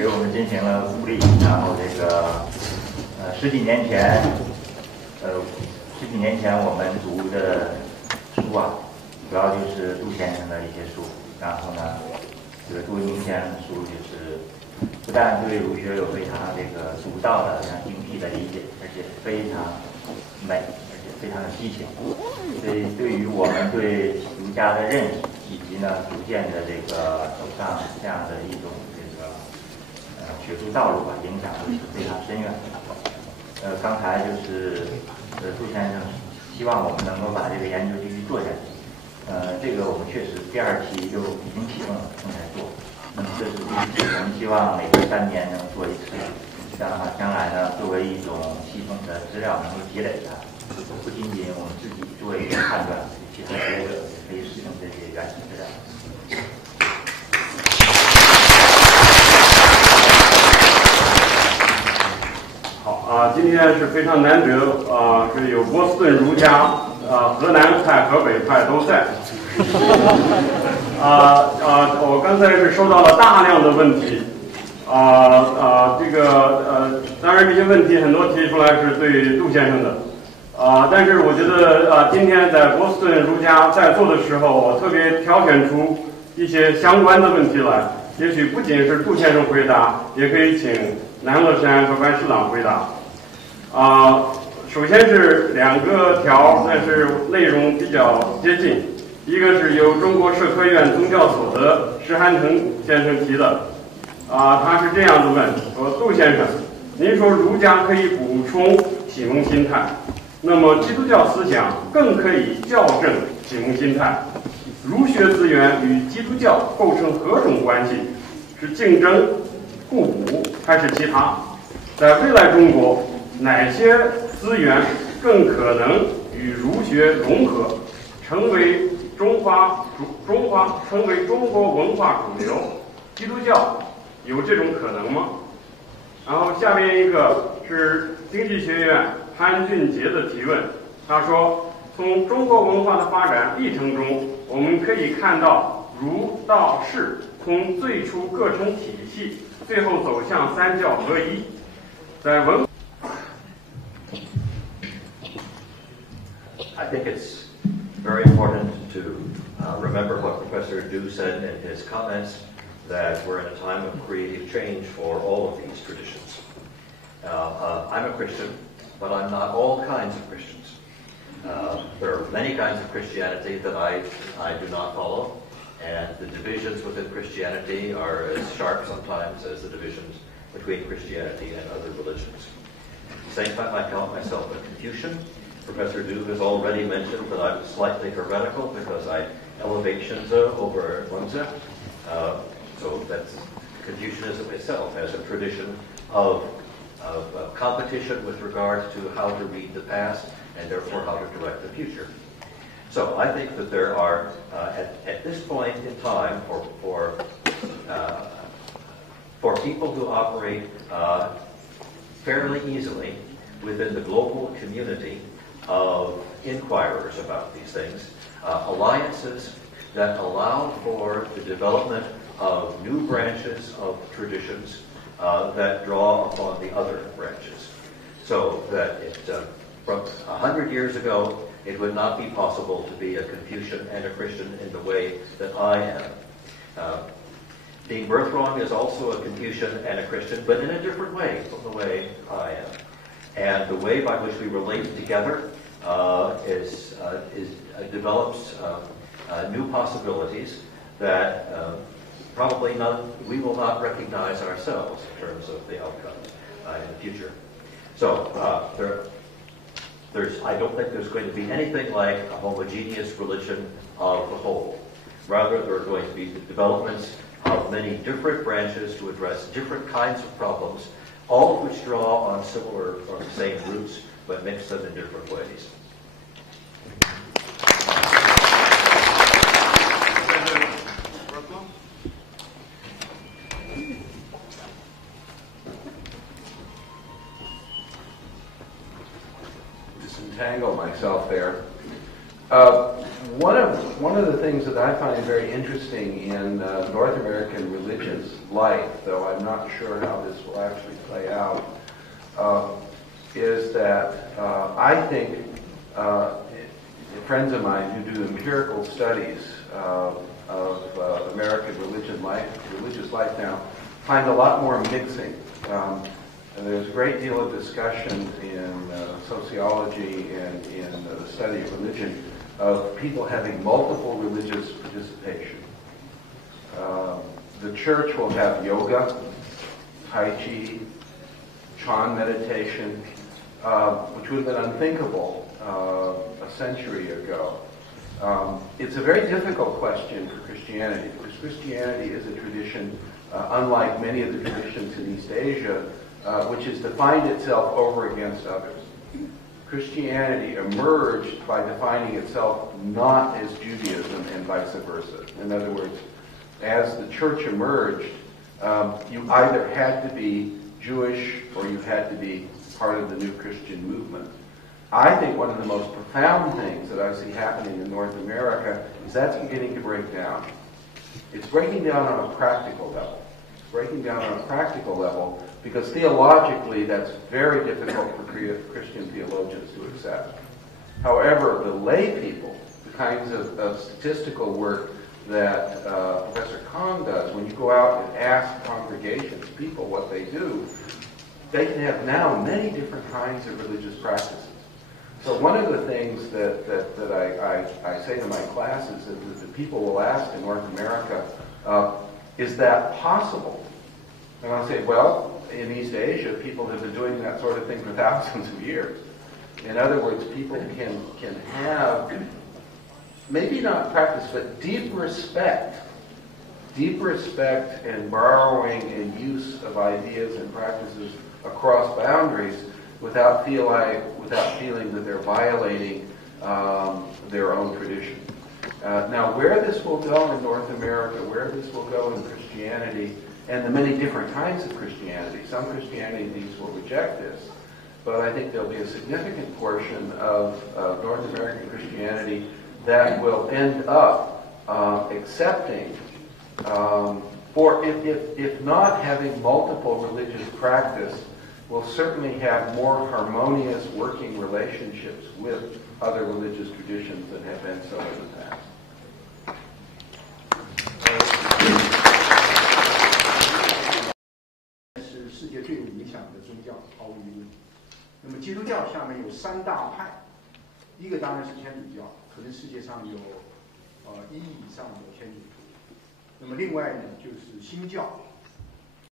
给我们进行了鼓励。然后这个十几年前我们读的书啊，主要就是杜先生的一些书。然后呢，这个杜文明先生的书就是不但对儒学有非常这个独到的、非常精辟的理解，而且非常美，而且非常的激情。所以对于我们对儒家的认识，以及呢逐渐的这个走上这样的一种这个学术道路吧，影响都是非常深远的。刚才就是杜先生希望我们能够把这个研究继续做下去。这个我们确实第2期就已经启动了，正在做。那么这是第1期，我们希望每隔3年能做一次。这样的话，将来呢作为一种系统的资料能够积累它，不仅仅我们自己做一个判断，其他学者也可以使用这些原始资料。好今天是非常难得是有波士顿儒家河南派和北派都在。我刚才是收到了大量的问题。当然这些问题很多提出来是对杜先生的。但是我觉得今天在波士顿儒家在座的时候，我特别挑选出一些相关的问题来，也许不仅是杜先生回答，也可以请南乐山和万世朗回答。首先是2个条，但是内容比较接近。一个是由中国社科院宗教所的石汉成先生提的，他是这样子问说：杜先生，您说儒家可以补充启蒙心态，那么基督教思想更可以校正启蒙心态，儒学资源与基督教构成何种关系？是竞争、互补还是其他？在未来中国，哪些资源更可能与儒学融合，成为成为中国文化主流？基督教有这种可能吗？然后下面一个是经济学院潘俊杰的提问，他说：从中国文化的发展历程中，我们可以看到儒道释从最初各成体系，最后走向3教合一。在文 I think it's very important to remember what Professor Du said in his comments, that we're in a time of creative change for all of these traditions. I'm a Christian, but I'm not all kinds of Christians. There are many kinds of Christianity that I do not follow, and the divisions within Christianity are as sharp sometimes as the divisions between Christianity and other religions. At the same time, I count myself a Confucian. Professor Du has already mentioned that I'm slightly heretical because I elevate Shinza over Wenzi. So that's Confucianism itself has a tradition of competition with regard to how to read the past and therefore how to direct the future. So I think that there are, at this point in time, for people who operate fairly easily within the global community of inquirers about these things, alliances that allow for the development of new branches of traditions that draw upon the other branches. So that from 100 years ago, it would not be possible to be a Confucian and a Christian in the way that I am. Dean Berthrong is also a Confucian and a Christian, but in a different way from the way I am. And the way by which we relate together develops new possibilities that probably we will not recognize ourselves in terms of the outcomes in the future. So I don't think there's going to be anything like a homogeneous religion of the whole. Rather, there are going to be the developments of many different branches to address different kinds of problems, all of which draw on similar or the same roots, but mix them in different ways. Disentangle myself there. one of the things that I find very interesting in North American religious life, though I'm not sure how this will actually play out, is that I think friends of mine who do empirical studies of American religious life now find a lot more mixing. And there's a great deal of discussion in sociology and in the study of religion of people having multiple religious participation. The church will have yoga, tai chi, Chan meditation, which would have been unthinkable a century ago. It's a very difficult question for Christianity, because Christianity is a tradition, unlike many of the traditions in East Asia, which has defined itself over against others. Christianity emerged by defining itself not as Judaism and vice versa. In other words, as the church emerged, you either had to be Jewish or you had to be part of the new Christian movement. I think one of the most profound things that I see happening in North America is that's beginning to break down. It's breaking down on a practical level. It's breaking down on a practical level because theologically that's very difficult for Christian theologians to accept. However, the lay people, the kinds of statistical work that Professor Kong does, when you go out and ask congregations, people, what they do, they can have now many different kinds of religious practices. So one of the things that I say to my classes that people will ask in North America, is that possible? And I'll say, well, in East Asia, people have been doing that sort of thing for thousands of years. In other words, people can have, maybe not practice, but deep respect and borrowing and use of ideas and practices across boundaries without feeling that they're violating their own tradition. Now, where this will go in North America, where this will go in Christianity, and the many different kinds of Christianity, some Christianities will reject this, but I think there'll be a significant portion of North American Christianity that will end up accepting, or if not having multiple religious practice, will certainly have more harmonious working relationships with other religious traditions than have been so in the past. 是世界最有影响的宗教，毫无疑问。那么基督教下面有三大派，一个当然是天主教，可能世界上有1亿以上的天主徒。那么另外呢就是新教，